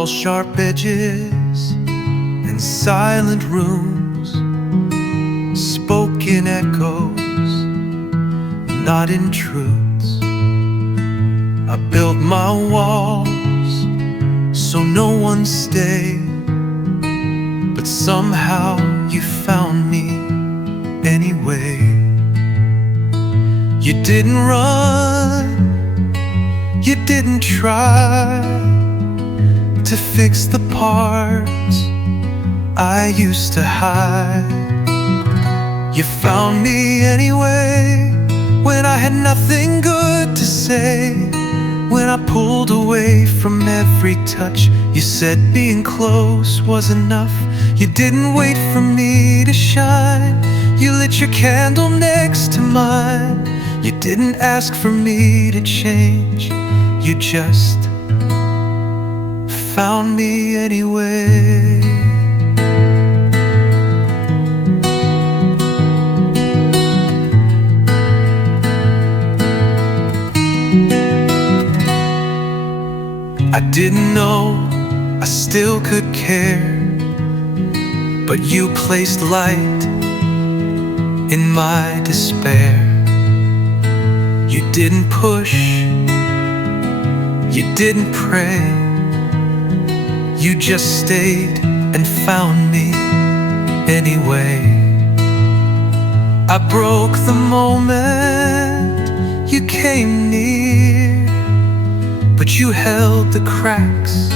all sharp edges and silent rooms, spoken echoes, not in truths. I built my walls so no one stayed, but somehow you found me anyway. You didn't run, you didn't try to fix the parts I used to hide. You found me anyway when I had nothing good to say. When I pulled away from every touch, you said being close was enough. You didn't wait for me to shine, you lit your candle next to mine. You didn't ask for me to change, you just found me anyway. I didn't know I still could care, but you placed light in my despair. You didn't push, you didn't pray, you just stayed and found me anyway. I broke the moment you came near, but you held the cracks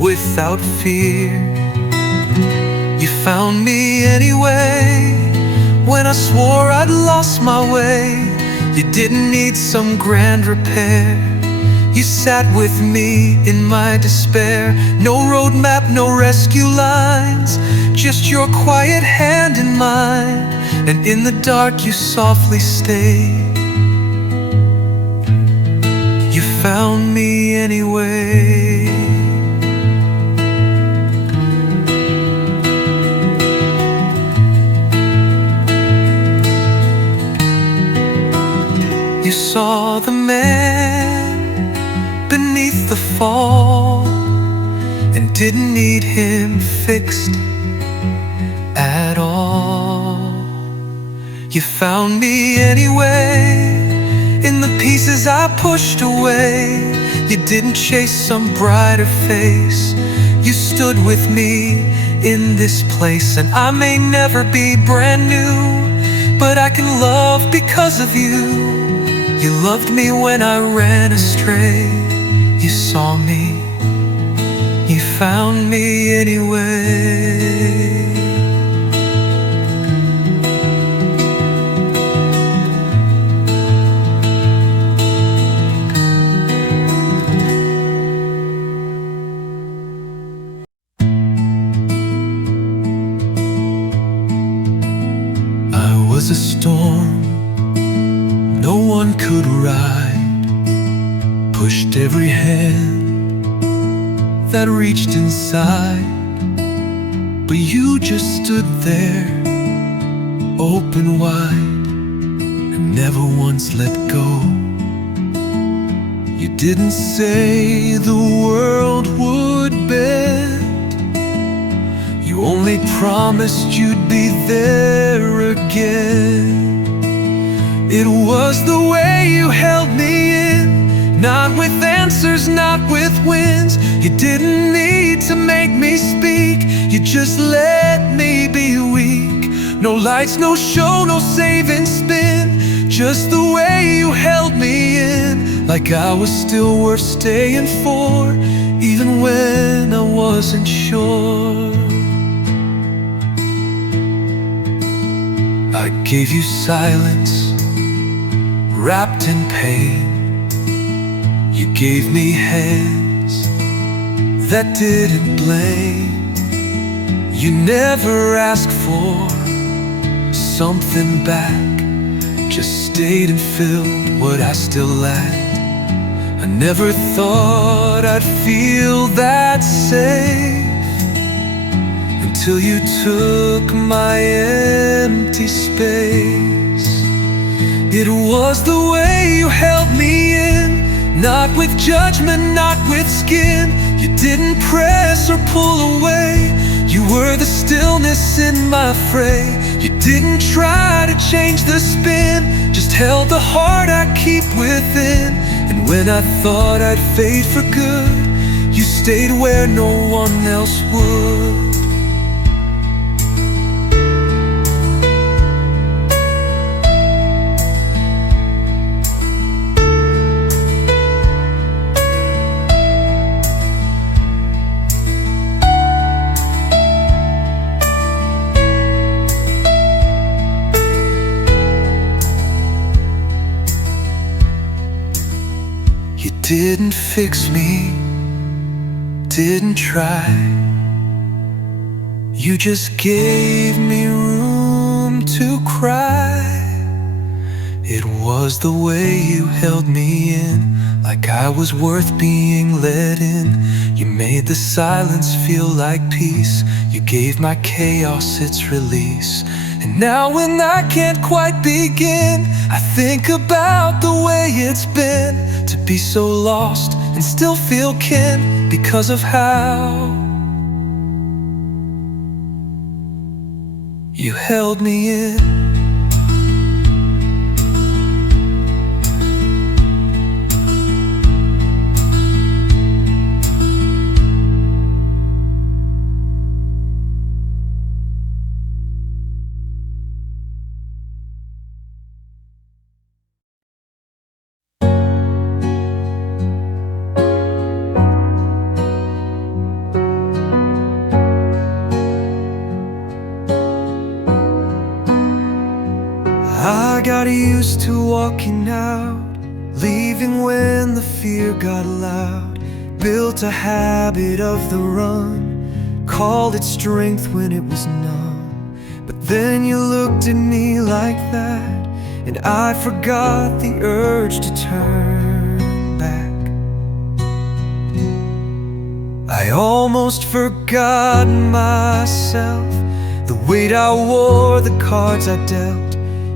without fear. You found me anyway when I swore I'd lost my way. You didn't need some grand repair, you sat with me in my despair. No roadmap, no rescue lines, just your quiet hand in mine. And in the dark you softly stayed, you found me anyway. You saw the man beneath the fall and didn't need him fixed at all. You found me anyway in the pieces I pushed away. You didn't chase some brighter face, you stood with me in this place. And I may never be brand new, but I can love because of you. You loved me when I ran astray, you saw me, you found me anyway. I was a storm no one could ride, pushed every hand that reached inside, but you just stood there, open wide, and never once let go. You didn't say the world would bend, you only promised you'd be there again. It was the way you held me in, not with answers, not with wins. You didn't need to make me speak, you just let me be weak. No lights, no show, no saving spin, just the way you held me in, like I was still worth staying for, even when I wasn't sure. I gave you silence wrapped in pain, you gave me hands that didn't blame. You never asked for something back, just stayed and filled what I still lacked. I never thought I'd feel that safe until you took my empty space. It was the way you held me in, not with judgment, not with skin. You didn't press or pull away. You were the stillness in my fray. You didn't try to change the spin, just held the heart I keep within. And when I thought I'd fade for good, you stayed where no one else would. You didn't fix me, didn't try. You just gave me room to cry. It was the way you held me in, like I was worth being let in. You made the silence feel like peace. You gave my chaos its release. And now when I can't quite begin, I think about the way it's been to be so lost and still feel kin because of how you held me in. I got used to walking out, leaving when the fear got loud. Built a habit of the run, called it strength when it was none. But then you looked at me like that, and I forgot the urge to turn back. I almost forgot myself, the weight I wore, the cards I dealt.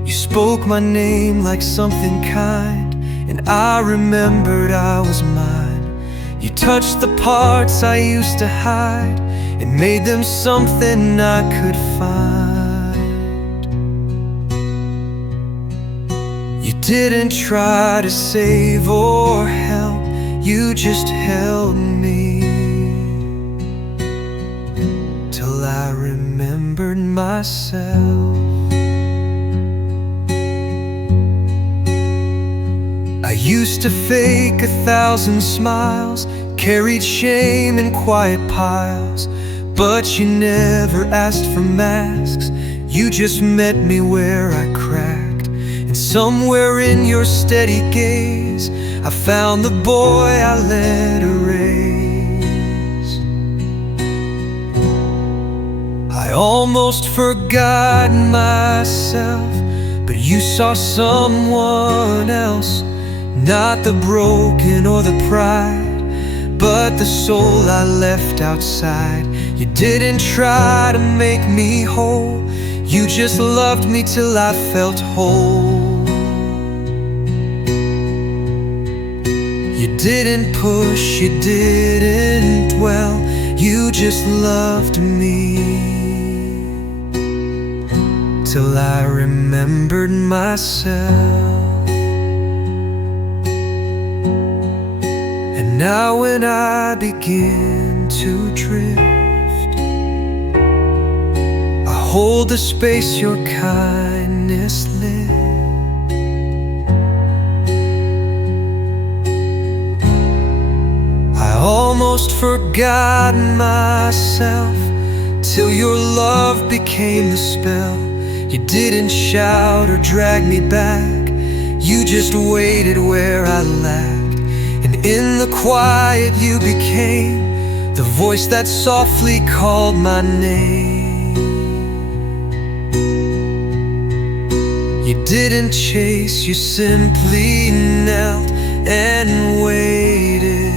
You spoke my name like something kind, and I remembered I was mine. You touched the parts I used to hide and made them something I could find. You didn't try to save or help, you just held me till I remembered myself. I used to fake 1,000 smiles, carried shame in quiet piles. But you never asked for masks, you just met me where I cracked. And somewhere in your steady gaze, I found the boy I let erase. I almost forgot myself, but you saw someone else. Not the broken or the pride, but the soul I left outside. You didn't try to make me whole, you just loved me till I felt whole. You didn't push, you didn't dwell, you just loved me till I remembered myself. Now when I begin to drift, I hold the space your kindness lit. I almost forgot myself till your love became the spell. You didn't shout or drag me back, you just waited where I lacked. In the quiet you became the voice that softly called my name. You didn't chase, you simply knelt and waited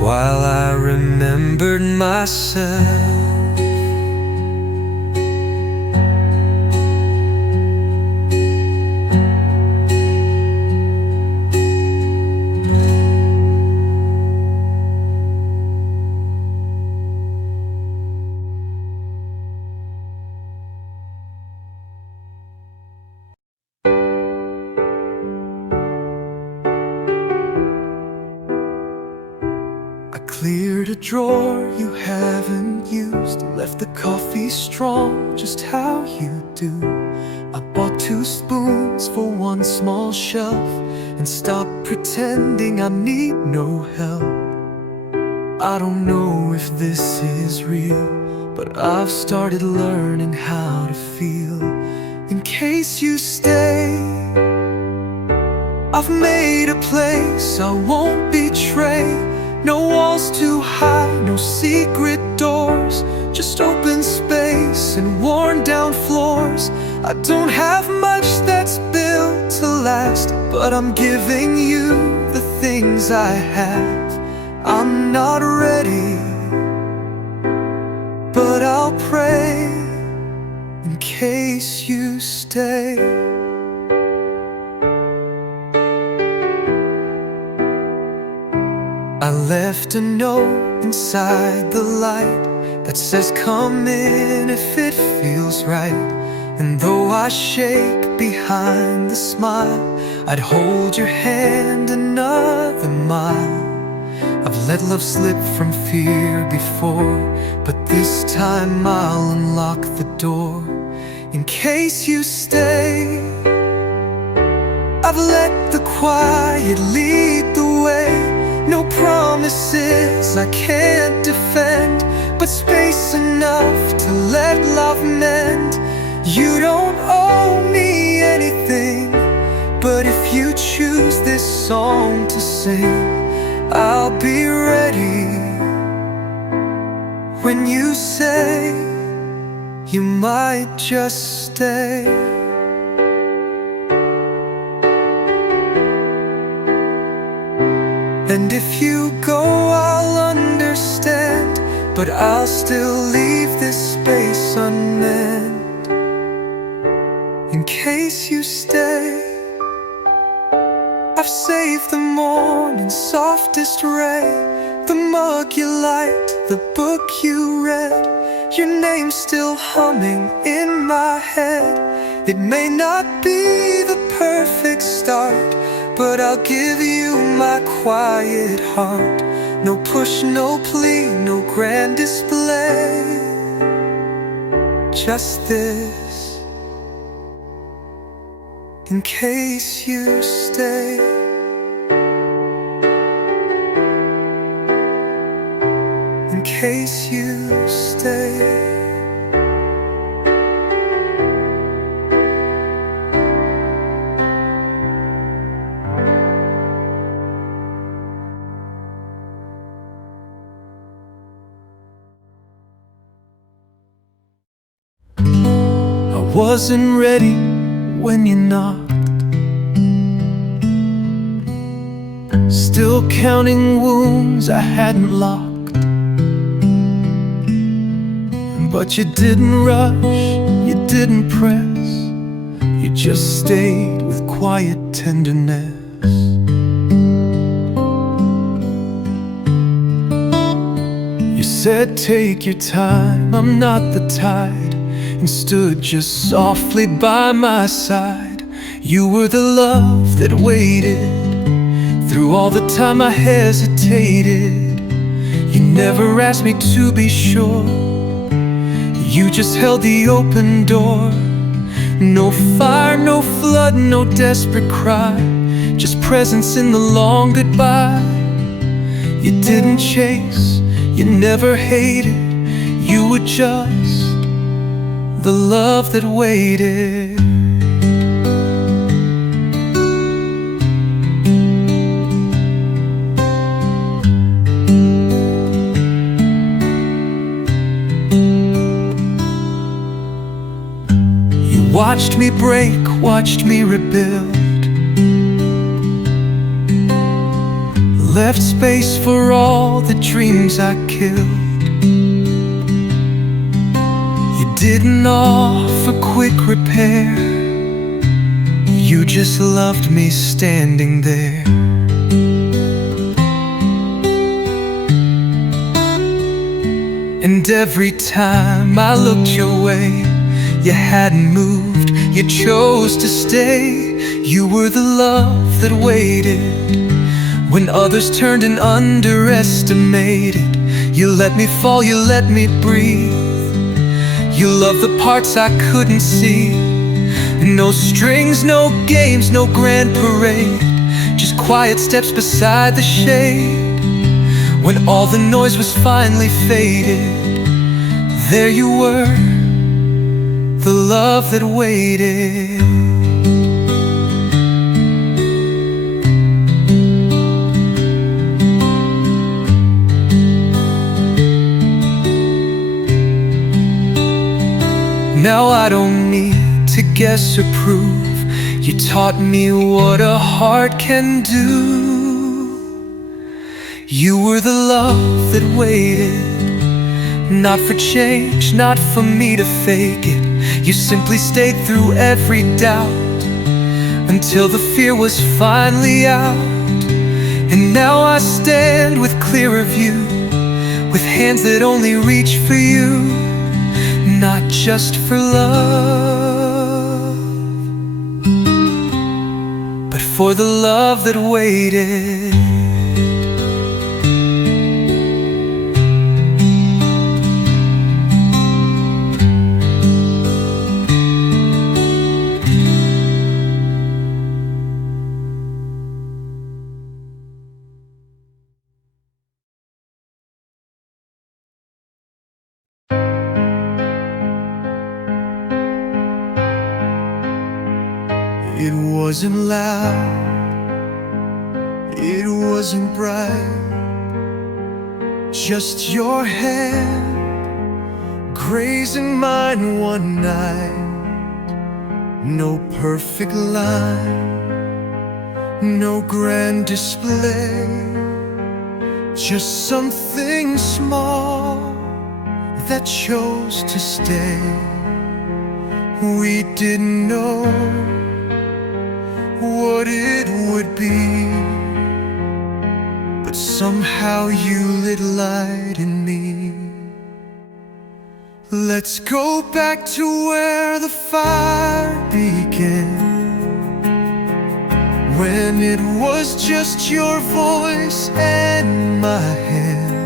while I remembered myself. drawer you haven't used, left the coffee strong just how you do. I bought 2 spoons for 1 small shelf and stopped pretending I need no help. I don't know if this is real, but I've started learning how to feel. In case you stay, I've made a place I won't betray. No walls too high, no secret doors, just open space and worn down floors. I don't have much that's built to last, but I'm giving you the things I have. I'm not ready, but I'll pray in case you stay. I left a note inside the light that says come in if it feels right. And though I shake behind the smile, I'd hold your hand another mile. I've let love slip from fear before, but this time I'll unlock the door. In case you stay, I've let the quiet lead the way. No promises I can't defend, but space enough to let love mend. You don't owe me anything, but if you choose this song to sing, I'll be ready. When you say you might just stay. And if you go, I'll understand, but I'll still leave this space unmanned. In case you stay, I've saved the morning's softest ray, the mug you liked, the book you read, your name still humming in my head. It may not be the perfect start, but I'll give you my quiet heart. No push, no plea, no grand display, just this, in case you stay. In case you stay. I wasn't ready when you knocked, still counting wounds I hadn't locked. But you didn't rush, you didn't press, you just stayed with quiet tenderness. You said take your time, I'm not the tide, and stood just softly by my side. You were the love that waited through all the time I hesitated. You never asked me to be sure, you just held the open door. No fire, no flood, no desperate cry, just presence in the long goodbye. You didn't chase, you never hated, you were just the love that waited. You watched me break, watched me rebuild, left space for all the dreams I killed. Didn't offer quick repair, you just loved me standing there. And every time I looked your way, you hadn't moved, you chose to stay. You were the love that waited when others turned and underestimated. You let me fall, you let me breathe. You love the parts I couldn't see. No strings, no games, no grand parade, just quiet steps beside the shade. When all the noise was finally faded, there you were, the love that waited. Now I don't need to guess or prove. You taught me what a heart can do. You were the love that waited, not for change, not for me to fake it. You simply stayed through every doubt until the fear was finally out. And now I stand with clearer view, with hands that only reach for you, not just for love, but for the love that waited. It wasn't loud, it wasn't bright, just your hand grazing mine one night. No perfect line, no grand display, just something small that chose to stay. We didn't know what it would be, but somehow you lit light in me. Let's go back to where the fire began, when it was just your voice and my hand.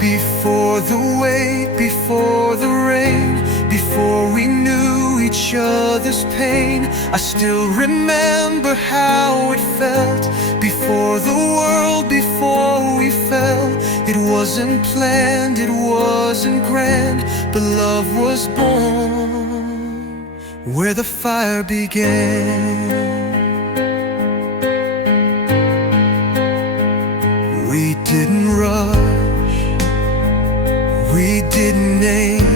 Before the weight, before the rain, before we knew each other's pain, I still remember how it felt. Before the world, before we fell, it wasn't planned, it wasn't grand, but love was born where the fire began. We didn't rush, we didn't aim.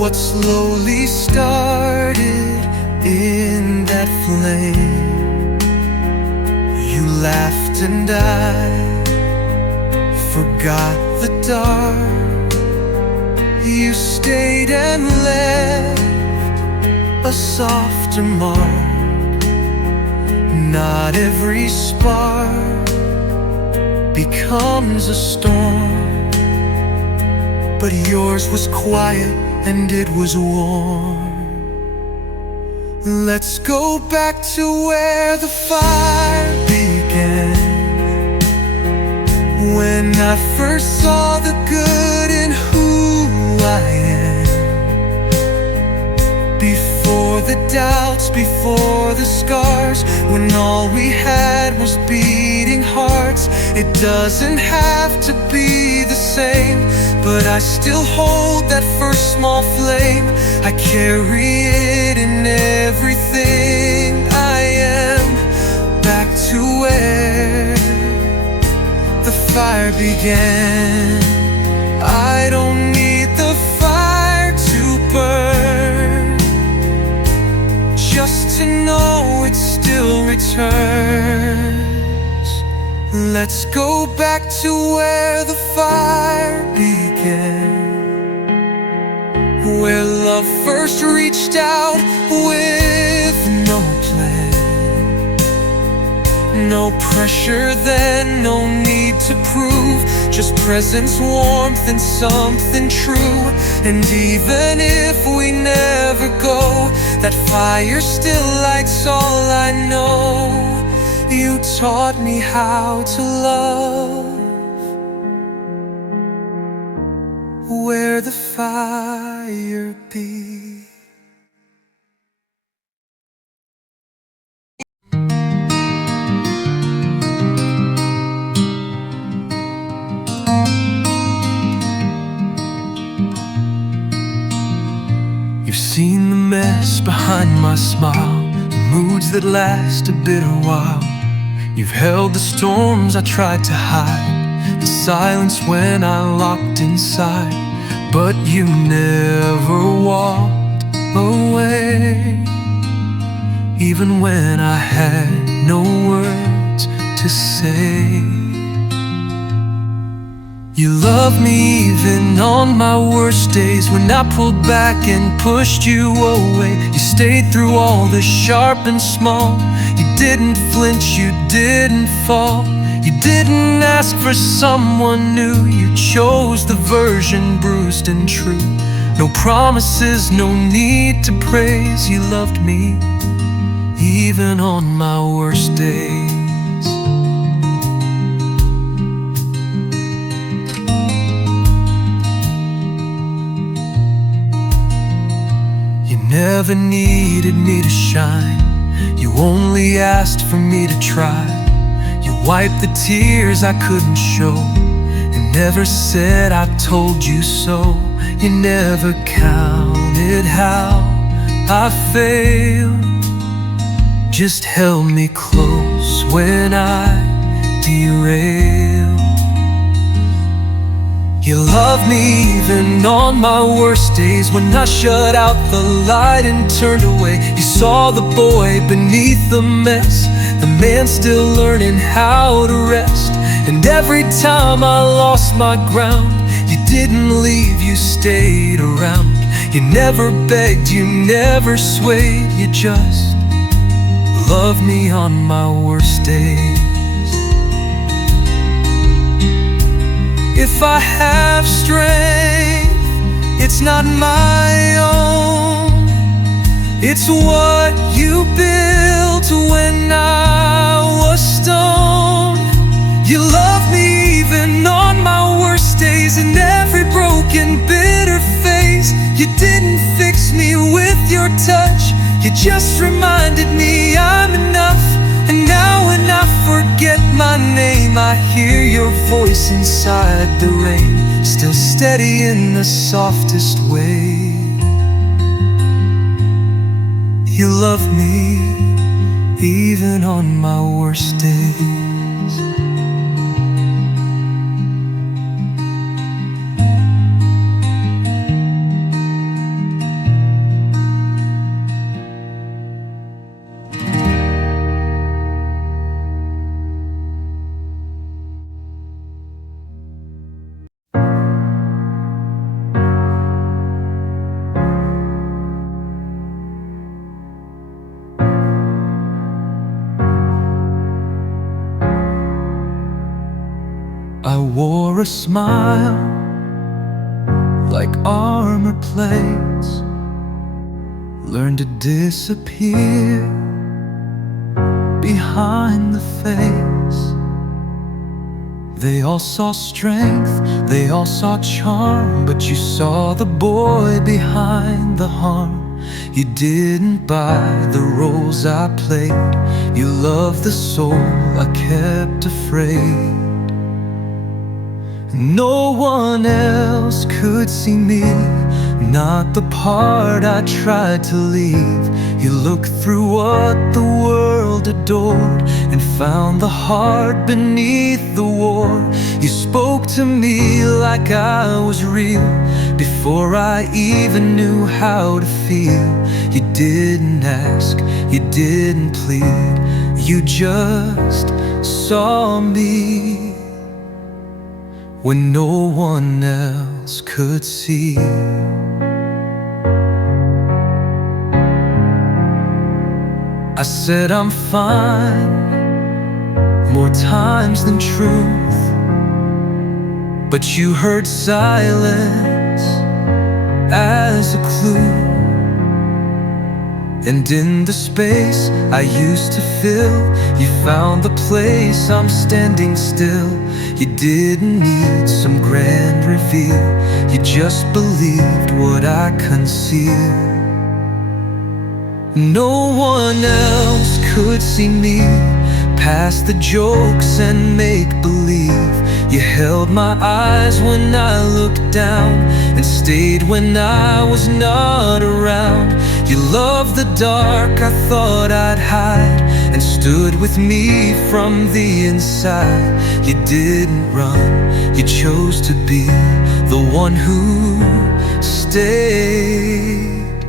What slowly started in that flame, you laughed and I forgot the dark. You stayed and left a softer mark. Not every spark becomes a storm, but yours was quiet and it was warm. Let's go back to where the fire began, when I first saw the good in who I am. Before the doubts, before the scars, when all we had was beating hearts. It doesn't have to be the same, but I still hold that first small flame. I carry it in everything I am. Back to where the fire began. I don't need the fire to burn, just to know it still returns. Let's go back to where the fire began, where love first reached out with no plan. No pressure then, no need to prove, just presence, warmth, and something true. And even if we never go, that fire still lights all I know. You taught me how to love where the fire be. You've seen the mess behind my smile, the moods that last a bitter while. You've held the storms I tried to hide, the silence when I locked inside. But you never walked away, even when I had no words to say. You loved me even on my worst days, when I pulled back and pushed you away. You stayed through all the sharp and small. You didn't flinch, you didn't fall. You didn't ask for someone new. You chose the version bruised and true. No promises, no need to praise. You loved me even on my worst days. Never needed me to shine. You only asked for me to try. You wiped the tears I couldn't show, and never said I told you so. You never counted how I failed, just held me close when I derailed. You loved me even on my worst days, when I shut out the light and turned away. You saw the boy beneath the mess, the man still learning how to rest. And every time I lost my ground, you didn't leave, you stayed around. You never begged, you never swayed. You just loved me on my worst days. If I have strength, it's not my own. It's what you built when I was stoned. You loved me even on my worst days, in every broken, bitter phase. You didn't fix me with your touch, you just reminded me I'm enough. And now when I forget my name, I hear your voice inside the rain, still steady in the softest way. You love me even on my worst days. I wore a smile like armor plates, learned to disappear behind the face. They all saw strength, they all saw charm, but you saw the boy behind the harm. You didn't buy the roles I played, you loved the soul I kept afraid. No one else could see me, not the part I tried to leave. You looked through what the world adored and found the heart beneath the war. You spoke to me like I was real before I even knew how to feel. You didn't ask, you didn't plead, you just saw me when no one else could see. I said I'm fine more times than truth, but you heard silence as a clue. And in the space I used to fill, you found the place I'm standing still. You didn't need some grand reveal. You just believed what I conceal. No one else could see me past the jokes and make-believe. You held my eyes when I looked down and stayed when I was not around. You loved the dark I thought I'd hide and stood with me from the inside. You didn't run, you chose to be the one who stayed,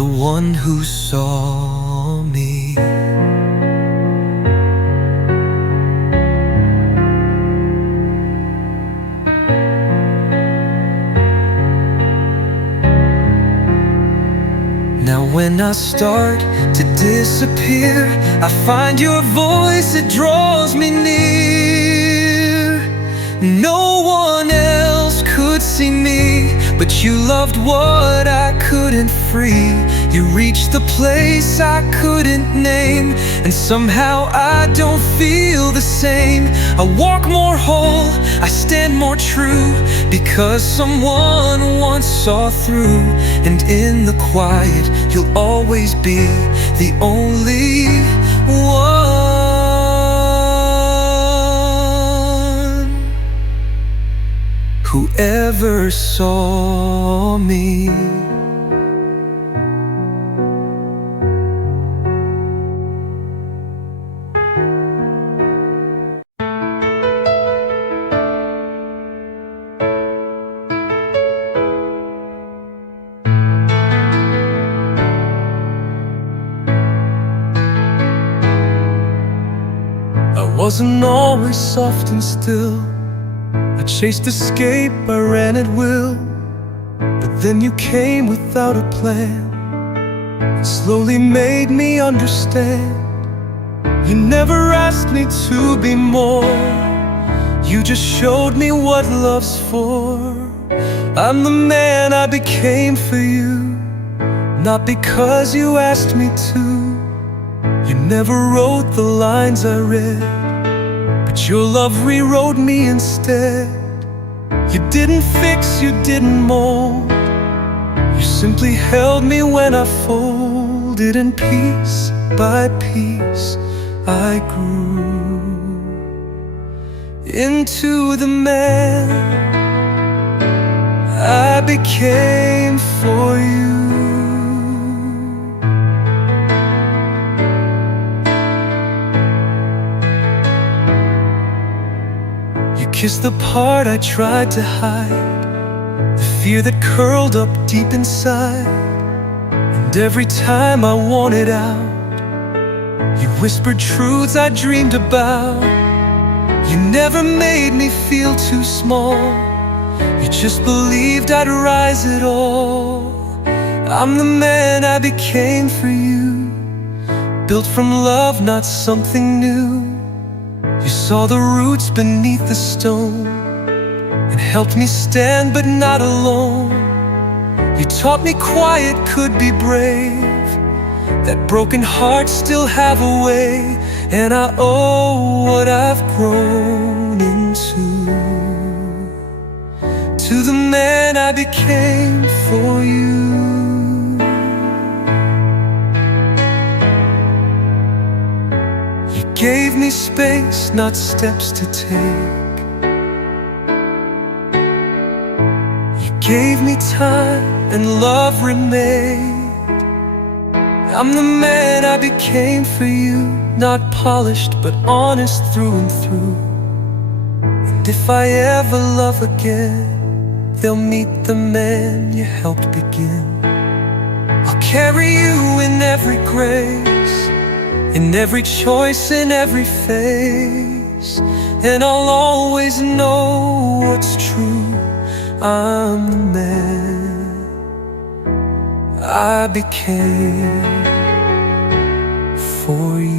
the one who saw me. Now when I start to disappear, I find your voice, it draws me near. No one else could see me, but you loved what I couldn't free. You reached the place I couldn't name, and somehow I don't feel the same. I walk more whole, I stand more true, because someone once saw through. And in the quiet, you'll always be the only one who ever saw me. I wasn't always soft and still. I chased escape, I ran at will. But then you came without a plan and slowly made me understand. You never asked me to be more, you just showed me what love's for. I'm the man I became for you, not because you asked me to. You never wrote the lines I read, but your love rewrote me instead. You didn't fix, you didn't mold, you simply held me when I folded. And piece by piece I grew into the man I became for you. Kissed the part I tried to hide, the fear that curled up deep inside. And every time I wanted out, you whispered truths I dreamed about. You never made me feel too small, you just believed I'd rise at all. I'm the man I became for you, built from love, not something new. You saw the roots beneath the stone and helped me stand, but not alone. You taught me quiet could be brave, that broken hearts still have a way. And I owe what I've grown into to the man I became for you. Gave me space, not steps to take. You gave me time and love remained. I'm the man I became for you, not polished but honest through and through. And if I ever love again, they'll meet the man you helped begin. I'll carry you in every grace, in every choice, in every phase, and I'll always know what's true. I'm the man I became for you.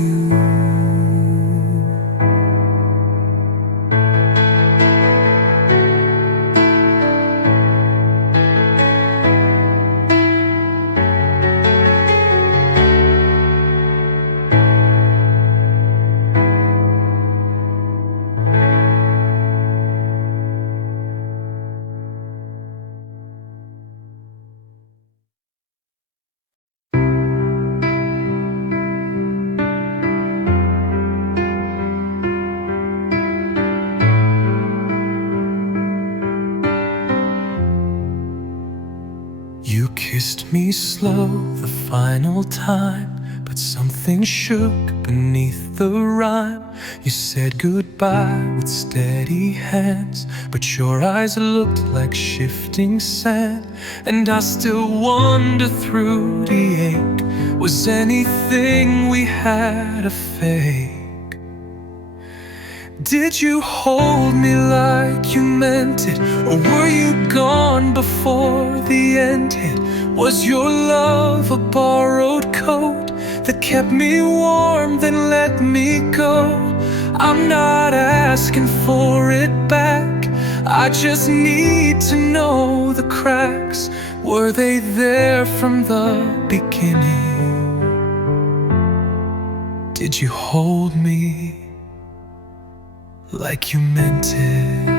kissed me slow the final time, but something shook beneath the rhyme. You said goodbye with steady hands, but your eyes looked like shifting sand. And I still wander through the ache. Was anything we had a fake? Did you hold me like you meant it, or were you gone before the end hit? Was your love a borrowed coat that kept me warm then let me go? I'm not asking for it back, I just need to know the cracks. Were they there from the beginning? Did you hold me like you meant it?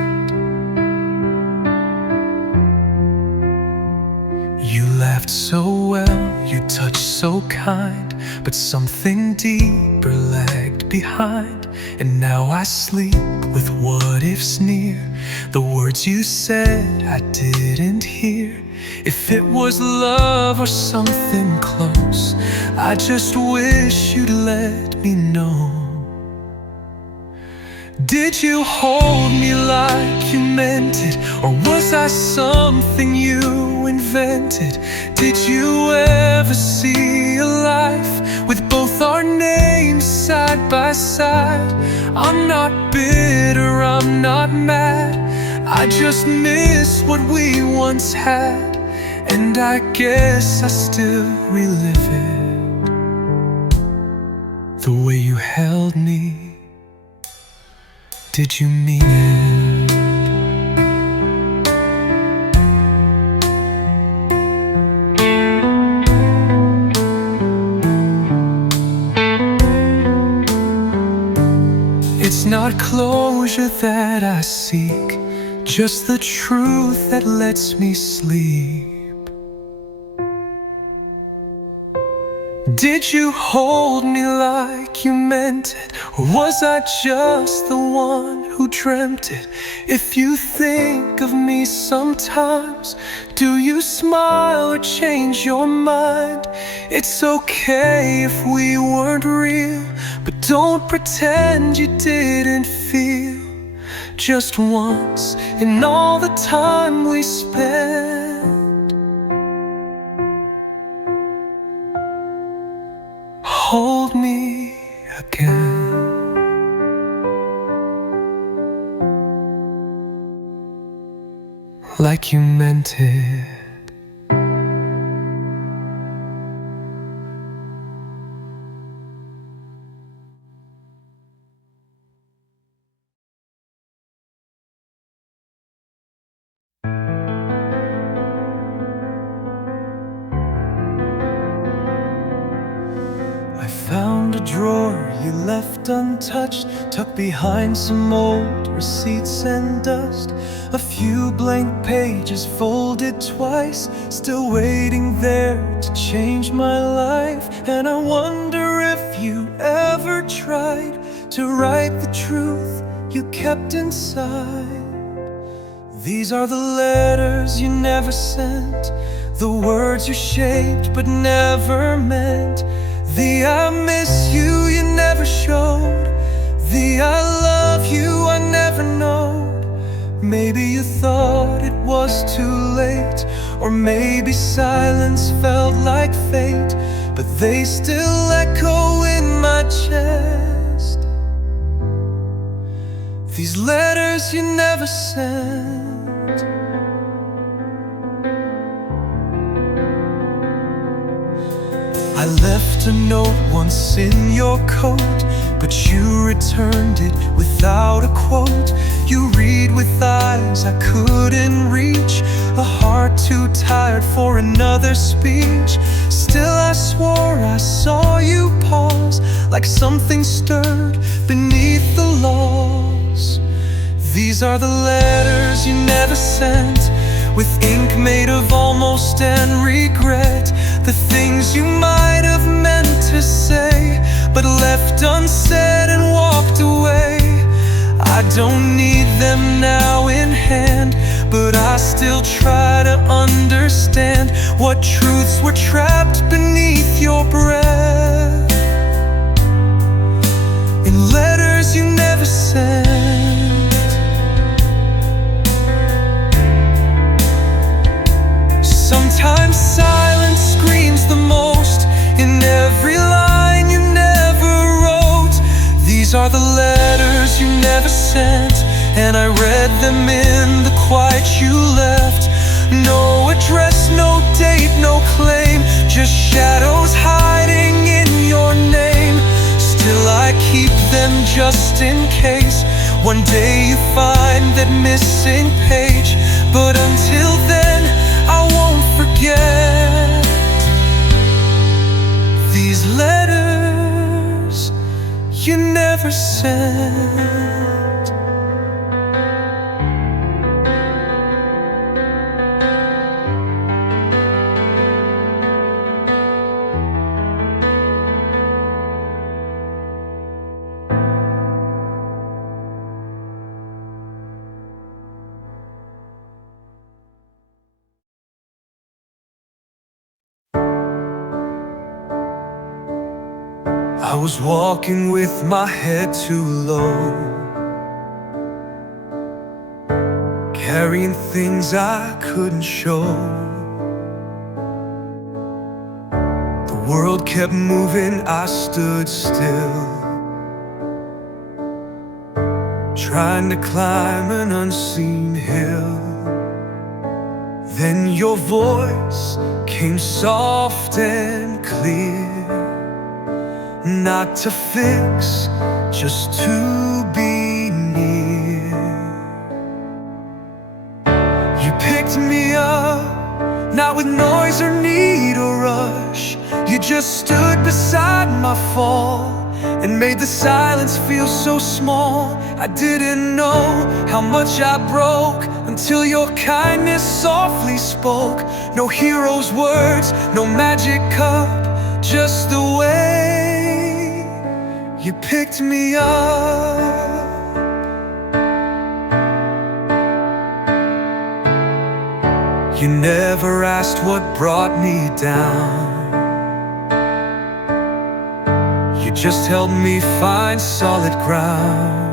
You laughed so well, you touched so kind, but something deeper lagged behind. And now I sleep with what ifs near, the words you said I didn't hear. If it was love or something close, I just wish you'd let me know. Did you hold me like you meant it, or was I something you invented? Did you ever see a life with both our names side by side? I'm not bitter, I'm not mad, I just miss what we once had. And I guess I still relive it, the way you held me. Did you mean it? It's not closure that I seek, just the truth that lets me sleep. Did you hold me like you meant it, or was I just the one who dreamt it? If you think of me sometimes, do you smile or change your mind? It's okay if we weren't real, but don't pretend you didn't feel. Just once in all the time we spent, hold me again. Like you meant it. I found a drawer you left untouched, tucked behind some old receipts and dust. A few blank pages folded twice, still waiting there to change my life. And I wonder if you ever tried to write the truth you kept inside. These are the letters you never sent, the words you shaped but never meant, the I miss you you never showed, the I love you I never knowed. Maybe you thought it was too late, or maybe silence felt like fate, but they still echo in my chest. These letters you never sent. I left a note once in your coat, but you returned it without a quote. You read with eyes I couldn't reach, a heart too tired for another speech. Still I swore I saw you pause, like something stirred beneath the loss. These are the letters you never sent, with ink made of almost and regret. The things you might have meant to say, but left unsaid and walked away. I don't need them now in hand, but I still try to understand what truth are the letters you never sent, and I read them in the quiet you left. No address, no date, no claim, just shadows hiding in your name. Still I keep them just in case one day you find that missing page. But until then, I won't forget these letters you never sent. I was walking with my head too low, carrying things I couldn't show. The world kept moving, I stood still, trying to climb an unseen hill. Then your voice came soft and clear, not to fix, just to be near. You picked me up, not with noise or need or rush. You just stood beside my fall and made the silence feel so small. I didn't know how much I broke until your kindness softly spoke. No hero's words, no magic cup, just the way you picked me up. You never asked what brought me down. You just helped me find solid ground.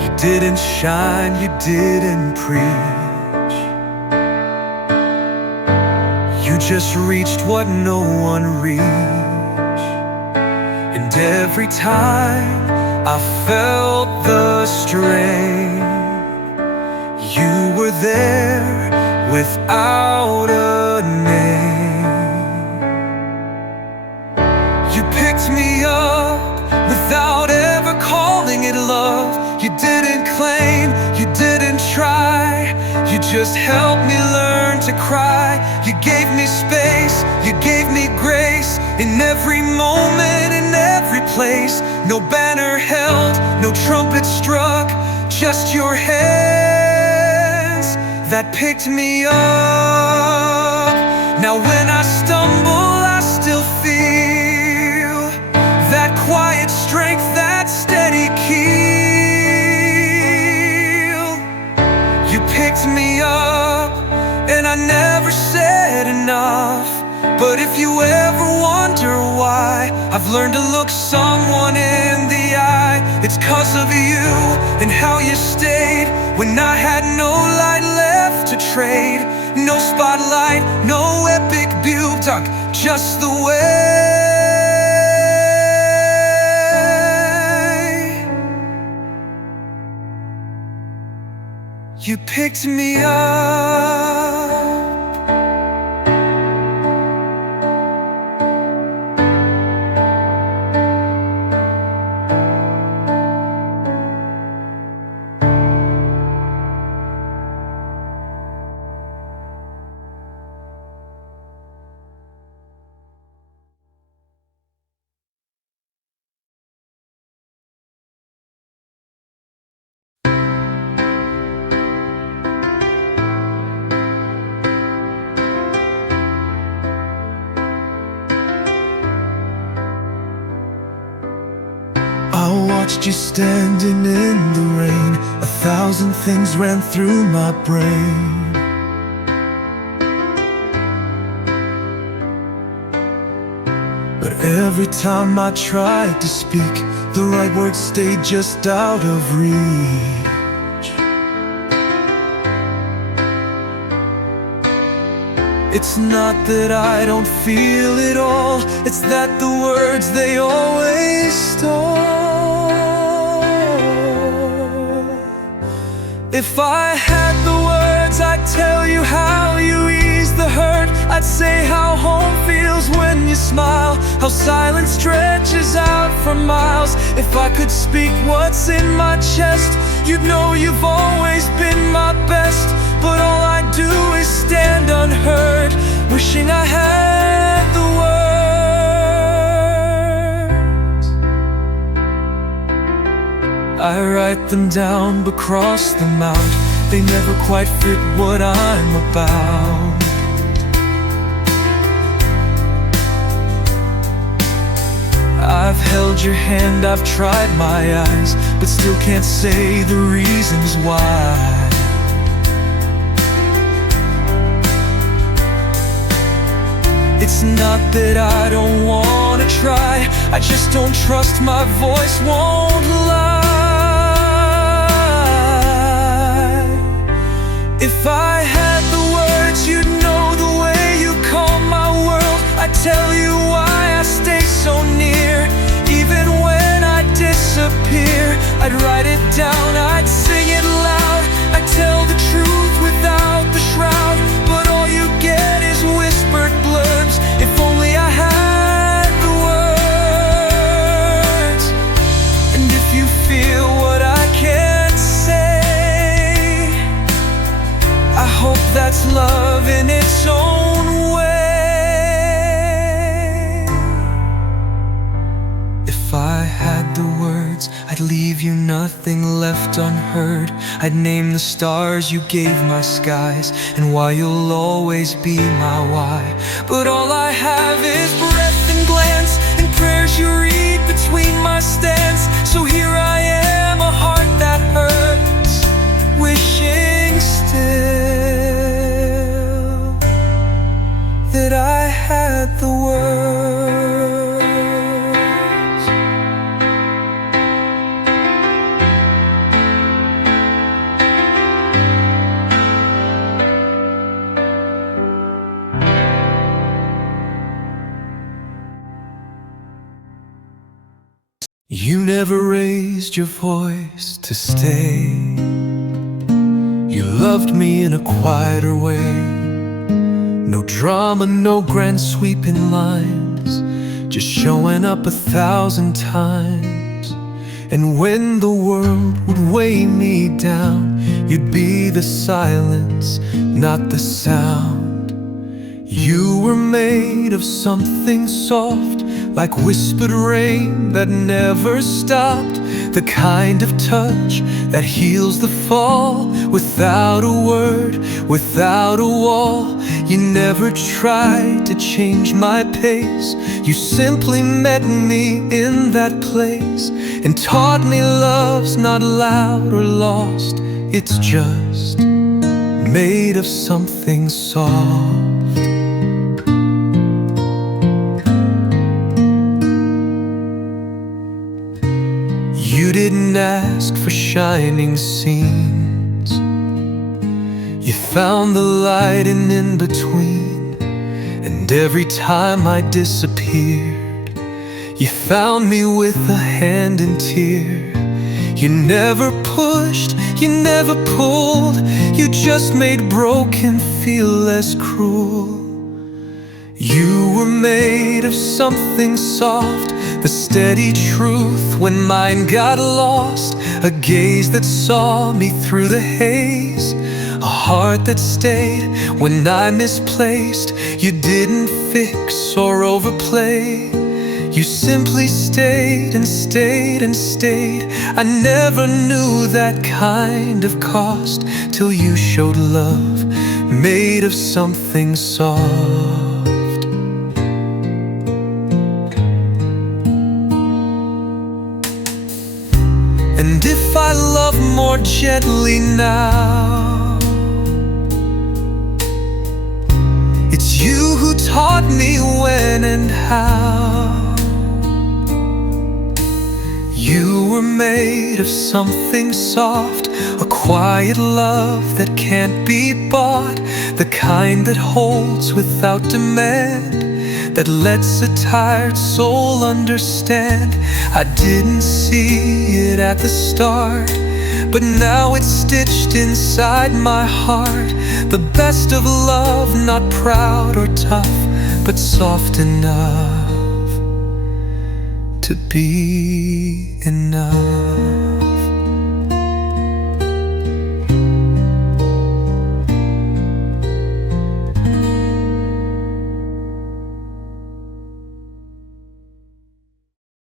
You didn't shine, you didn't preach. You just reached what no one reached. And every time I felt the strain, you were there without a name. You picked me up without ever calling it love. You didn't claim, you didn't try. You just helped me learn to cry. You gave me space, you gave me grace. In every moment, in every place. No banner held, no trumpet struck, just your hands that picked me up. Now when I stumble, I still feel that quiet strength, that steady keel. You picked me up, and I never said enough. But if you ever wonder why I've learned to look someone in the eye, it's 'cause of you and how you stayed when I had no light left to trade. No spotlight, no epic build-up, just the way you picked me up. I watched you standing in the rain. 1,000 things ran through my brain. But every time I tried to speak, the right words stayed just out of reach. It's not that I don't feel it all, it's that the words they always stole. If I had the words, I'd tell you how you ease the hurt. I'd say how home feels when you smile, how silence stretches out for miles. If I could speak what's in my chest, you'd know you've always been my best. But all I do is stand unheard, wishing I had the words. I write them down but cross them out, they never quite fit what I'm about. I've held your hand, I've tried my eyes, but still can't say the reasons why. It's not that I don't wanna try, I just don't trust my voice won't lie. If I had the words, you'd know the way you calm my world. I'd tell you why I stay so near, even when I disappear. I'd write it down, I'd sing it loud, I'd tell the truth without the shroud. But all you get is whispered blurbs. If only I had the words. And if you feel what I can't say, I hope that's love in its own way. If I had the words, I'd leave you nothing left unheard. I'd name the stars you gave my skies, and why you'll always be my why. But all I have is breath and glance, and prayers you read between my stance. So here I am, a heart that hurts, wishing still that I had the words. You never raised your voice to stay. You loved me in a quieter way. No drama, no grand sweeping lines, just showing up 1,000 times. And when the world would weigh me down, you'd be the silence, not the sound. You were made of something soft, like whispered rain that never stopped. The kind of touch that heals the fall, without a word, without a wall. You never tried to change my pace, you simply met me in that place and taught me love's not loud or lost, it's just made of something soft. You didn't ask for shining scenes, you found the light in between. And every time I disappeared, you found me with a hand in tear. You never pushed, you never pulled, you just made broken feel less cruel. You were made of something soft, the steady truth when mine got lost. A gaze that saw me through the haze, a heart that stayed when I misplaced. You didn't fix or overplay, you simply stayed and stayed and stayed. I never knew that kind of cost till you showed love made of something soft. And if I love more gently now, it's you who taught me when and how. You were made of something soft, a quiet love that can't be bought, the kind that holds without demand, that lets a tired soul understand. I didn't see it at the start, but now it's stitched inside my heart. The best of love, not proud or tough, but soft enough to be enough.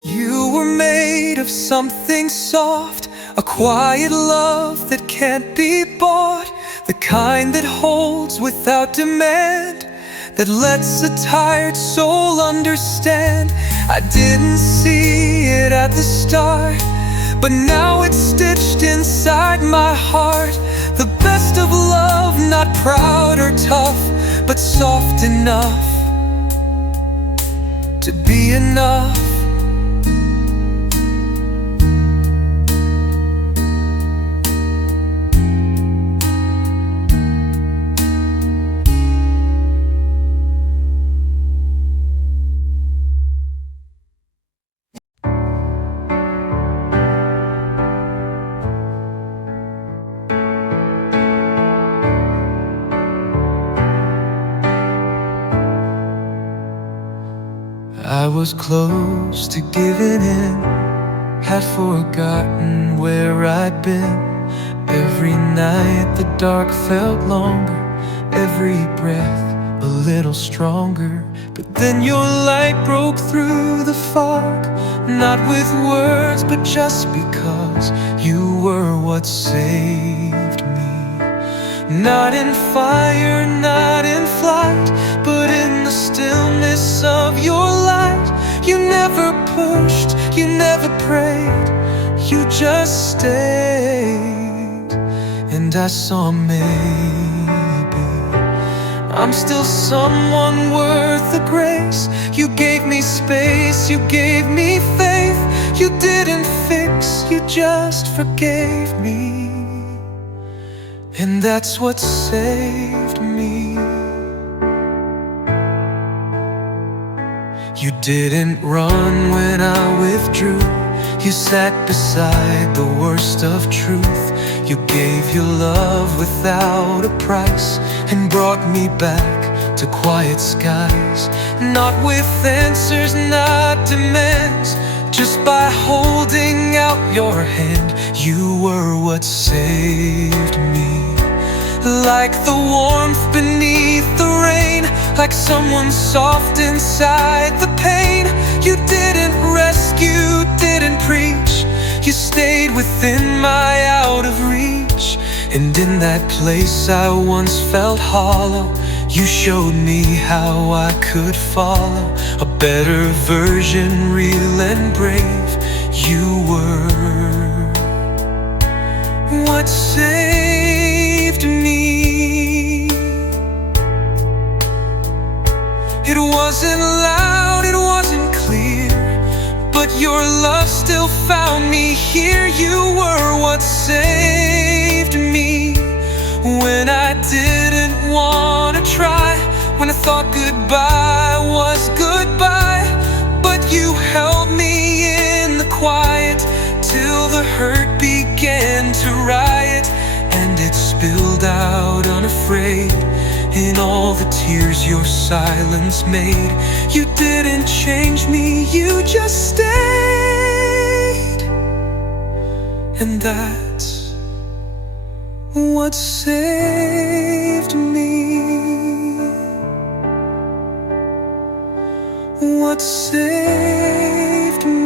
You were made of something soft, a quiet love that can't be bought, the kind that holds without demand, that lets a tired soul understand. I didn't see it at the start, but now it's stitched inside my heart. The best of love, not proud or tough, but soft enough to be enough. I was close to giving in, had forgotten where I'd been. Every night the dark felt longer, every breath a little stronger. But then your light broke through the fog, not with words, but just because you were what saved me. Not in fire, not in flight, but in the stillness of your light. You never pushed, you never prayed, you just stayed. And I saw maybe I'm still someone worth the grace. You gave me space, you gave me faith. You didn't fix, you just forgave me. And that's what saved me. You didn't run when I withdrew. You sat beside the worst of truth. You gave your love without a price, and brought me back to quiet skies. Not with answers, not demands, just by holding out your hand. You were what saved me. Like the warmth beneath the rain, like someone soft inside the pain. You didn't rescue, didn't preach, you stayed within my out of reach. And in that place I once felt hollow, you showed me how I could follow a better version, real and brave. You were what saved me. It wasn't loud, it wasn't clear, but your love still found me here. You were what saved me when I didn't want to try, when I thought goodbye was goodbye. But you held me in the quiet till the hurt began to riot, and it spilled out unafraid in all the tears your silence made. You didn't change me, you just stayed. And that's what saved me. What saved me.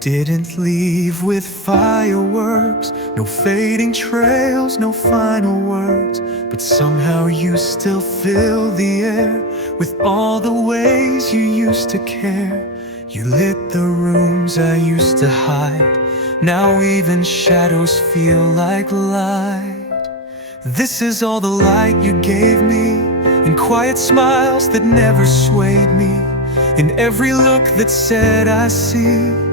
didn't leave with fireworks, no fading trails, no final words, but somehow you still fill the air with all the ways you used to care. You lit the rooms I used to hide, now even shadows feel like light. This is all the light you gave me, in quiet smiles that never swayed me, in every look that said I see.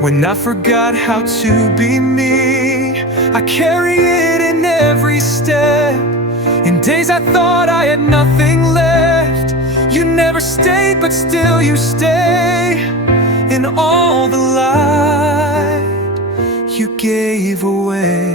When I forgot how to be me, I carry it in every step. In days I thought I had nothing left, you never stayed, but still you stay. In all the light you gave away,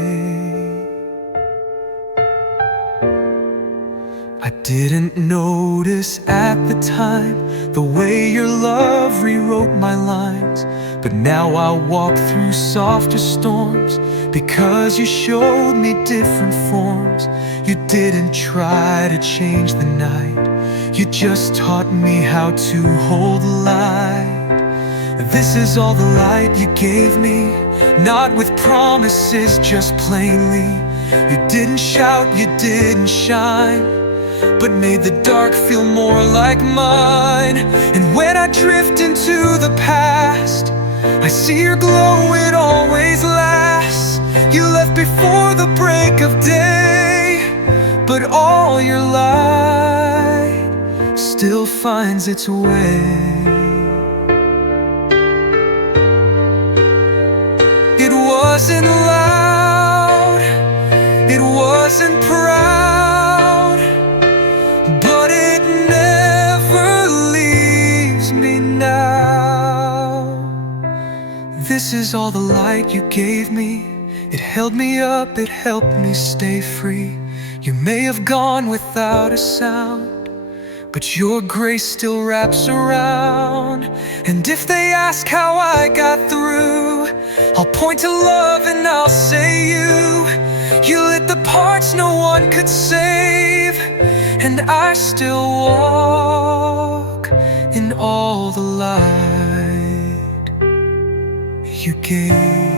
I didn't notice at the time the way your love rewrote my lines. But now I walk through softer storms because you showed me different forms. You didn't try to change the night, you just taught me how to hold light. This is all the light you gave me, not with promises, just plainly. You didn't shout, you didn't shine, but made the dark feel more like mine. And when I drift into the past, I see your glow, it always lasts. You left before the break of day, but all your light still finds its way. It wasn't loud, it wasn't proud, but it never leaves me now. This is all the light you gave me. It held me up, it helped me stay free. You may have gone without a sound, but your grace still wraps around. And if they ask how I got through, I'll point to love and I'll say you lit the parts no one could save. And I still walk in all the light you gave.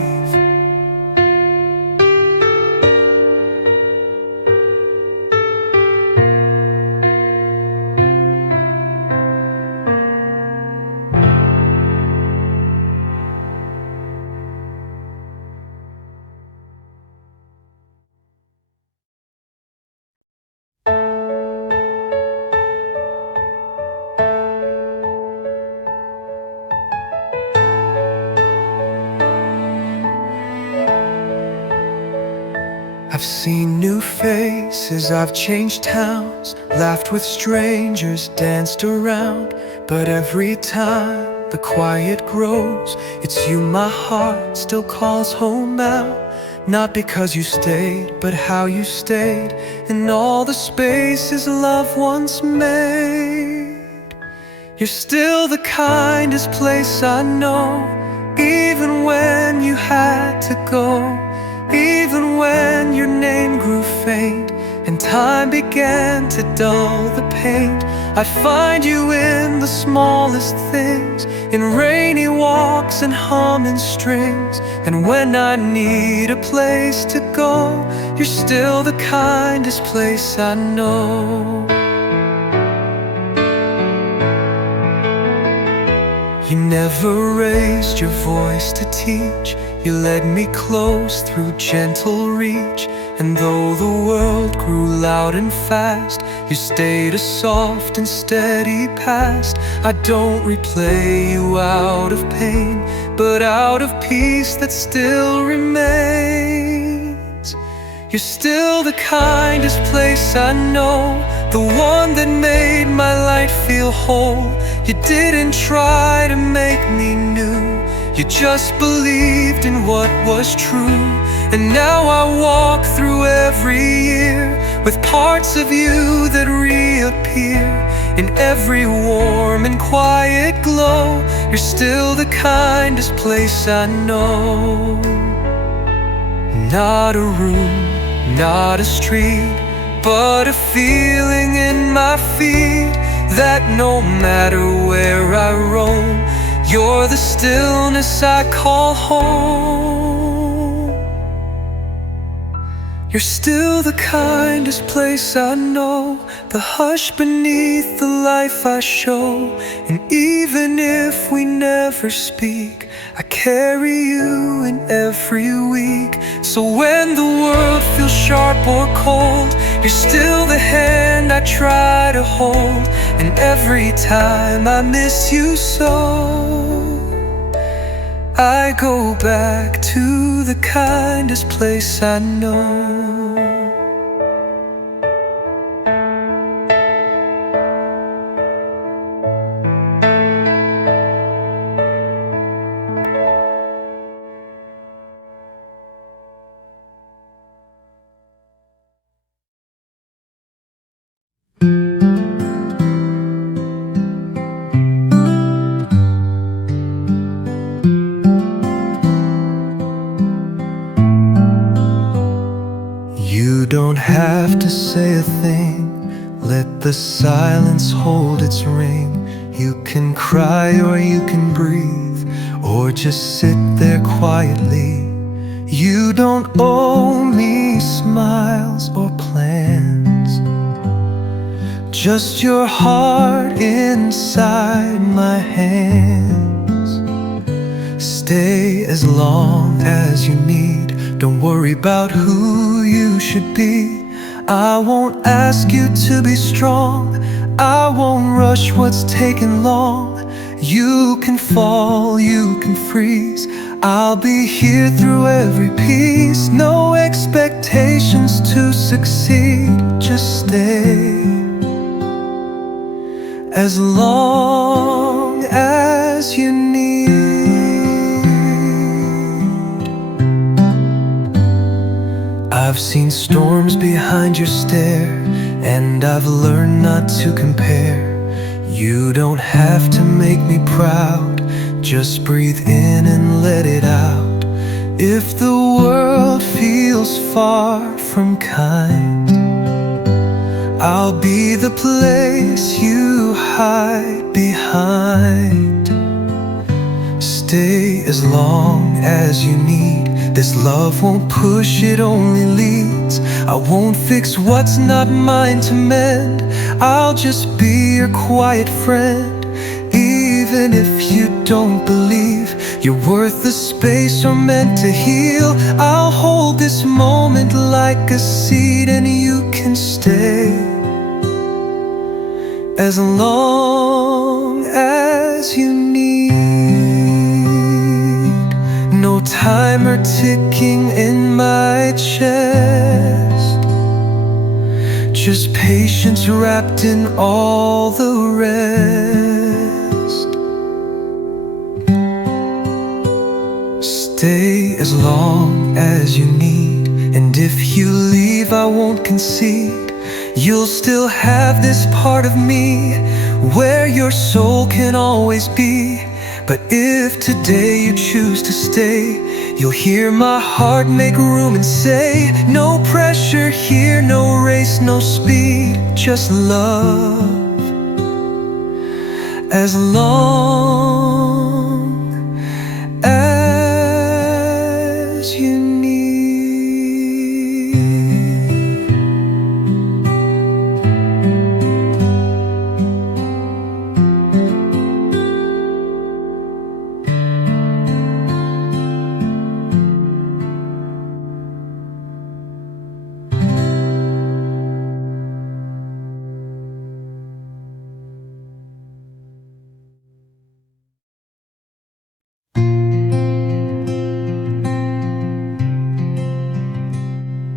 I've seen new faces, I've changed towns, laughed with strangers, danced around. But every time the quiet grows, it's you my heart still calls home now. Not because you stayed, but how you stayed in all the spaces love once made. You're still the kindest place I know, even when you had to go. Even when your name grew faint and time began to dull the paint, I find you in the smallest things, in rainy walks and humming strings. And when I need a place to go, you're still the kindest place I know. You never raised your voice to teach, you led me close through gentle reach. And though the world grew loud and fast, you stayed a soft and steady past. I don't replay you out of pain, but out of peace that still remains. You're still the kindest place I know, the one that made my light feel whole. You didn't try to make me new, you just believed in what was true. And now I walk through every year with parts of you that reappear in every warm and quiet glow. You're still the kindest place I know. Not a room, not a street, but a feeling in my feet that no matter where I roam, You're the stillness I call home. You're still the kindest place I know, the hush beneath the life I show. And even if we never speak, I carry you in every week. So when the world feels sharp or cold, you're still the hand I try to hold. And every time I miss you so, I go back to the kindest place I know. You don't have to say a thing, let the silence hold its ring. You can cry or you can breathe, or just sit there quietly. You don't owe me smiles or plans, just your heart inside my hands. Stay as long as you need, don't worry about who you should be. I won't ask you to be strong, I won't rush what's taking long. You can fall, you can freeze, I'll be here through every piece. No expectations to succeed, just stay as long as you need. I've seen storms behind your stare, and I've learned not to compare. You don't have to make me proud, just breathe in and let it out. If the world feels far from kind, I'll be the place you hide behind. Stay as long as you need, this love won't push, it only leads. I won't fix what's not mine to mend, I'll just be your quiet friend. Even if you don't believe you're worth the space or meant to heal, I'll hold this moment like a seed, and you can stay as long as you need. No timer ticking in my chest, just patience wrapped in all the rest. Stay as long as you need, and if you leave I won't concede. You'll still have this part of me where your soul can always be. But if today you choose to stay, you'll hear my heart make room and say, no pressure here, no race, no speed, just love as long as you need.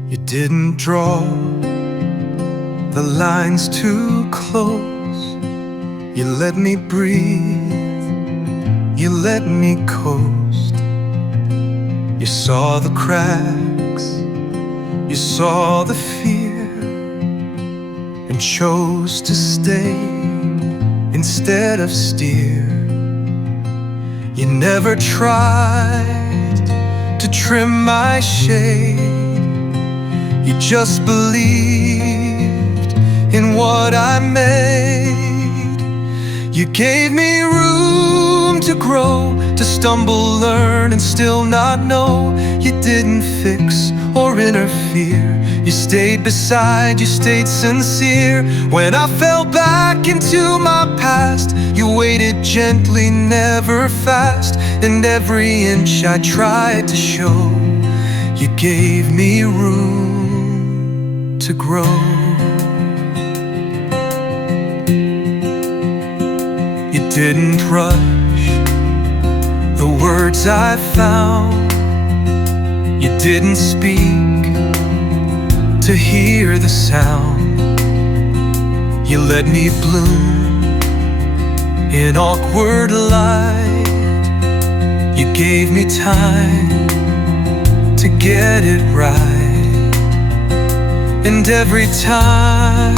You didn't draw the lines too close. You let me breathe, you let me coast. You saw the cracks, you saw the fear, and chose to stay instead of steer. You never tried to trim my shade, you just believed in what I made. You gave me room to grow, to stumble, learn, and still not know. You didn't fix or interfere. You stayed beside, you stayed sincere. When I fell back into my past, you waited gently, never fast. And every inch I tried to show, you gave me room to grow. You didn't rush the words I found. You didn't speak to hear the sound. You let me bloom in awkward light. You gave me time to get it right. And every time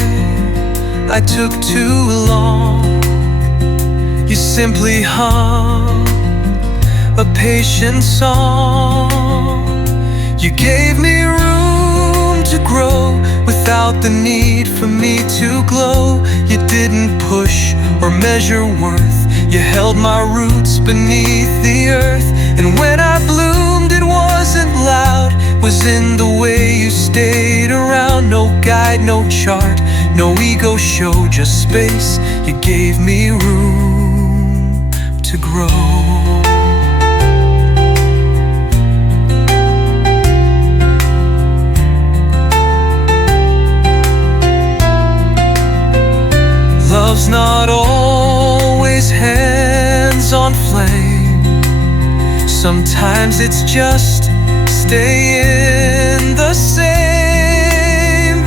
I took too long, you simply hummed a patient song. You gave me room to grow without the need for me to glow. You didn't push or measure worth. You held my roots beneath the earth. And when I bloomed, it wasn't loud. It was in the way you stayed around. No guide, no chart, no ego show, just space. You gave me room to grow. Love's not always hands on flame. Sometimes it's just staying the same.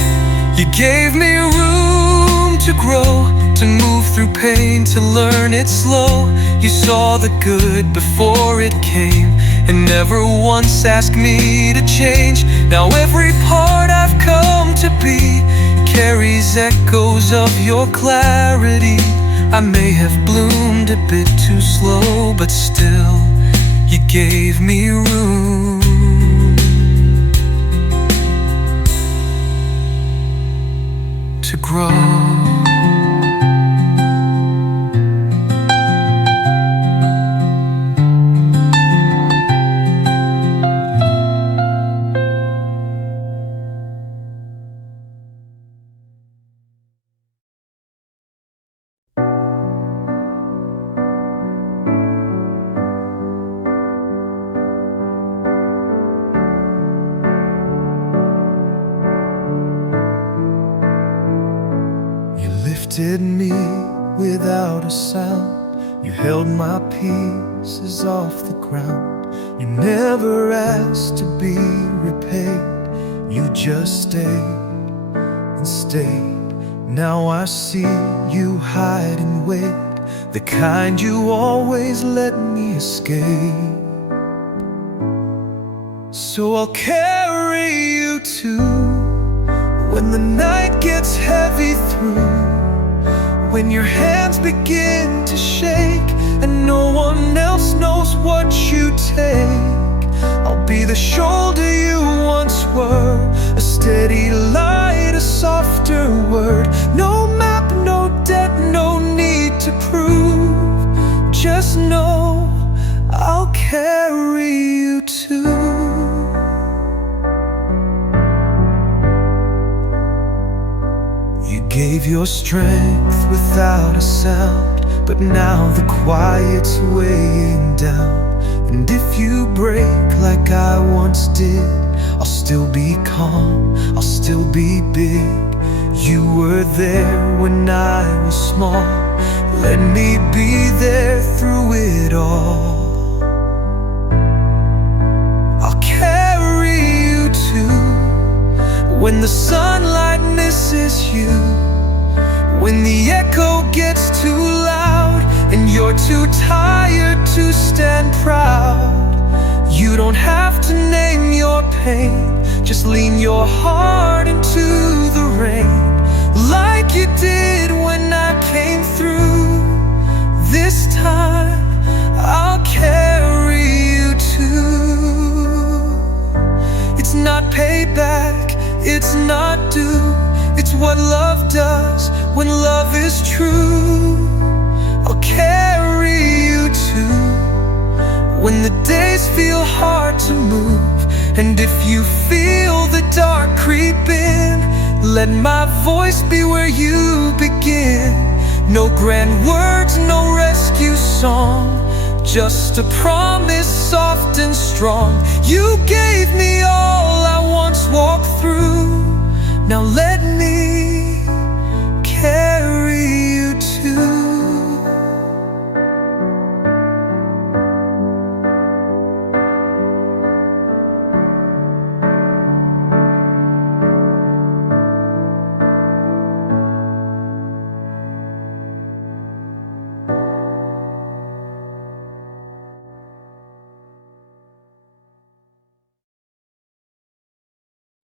You gave me room to grow, to move through pain, to learn it slow. You saw the good before it came, and never once asked me to change. Now every part I've come to be carries echoes of your clarity. I may have bloomed a bit too slow, but still, you gave me room to grow. Lifted me without a sound. You held my pieces off the ground. You never asked to be repaid. You just stayed and stayed. Now I see you hide and wait, the kind you always let me escape. So I'll carry you too when the night gets heavy through. When your hands begin to shake and no one else knows what you take, I'll be the shoulder you once were, a steady light, a softer word. No map, no debt, no need to prove. Just know I'll carry you too. Gave your strength without a sound, but now the quiet's weighing down. And if you break like I once did, I'll still be calm, I'll still be big. You were there when I was small. Let me be there through it all. I'll carry you too when the sunlight misses you, when the echo gets too loud and you're too tired to stand proud. You don't have to name your pain, just lean your heart into the rain, like you did when I came through. This time I'll carry you too. It's not payback, it's not due. It's what love does when love is true. I'll carry you too. When the days feel hard to move, and if you feel the dark creep in, let my voice be where you begin. No grand words, no rescue song, just a promise soft and strong. You gave me all I once walked through. Now let me carry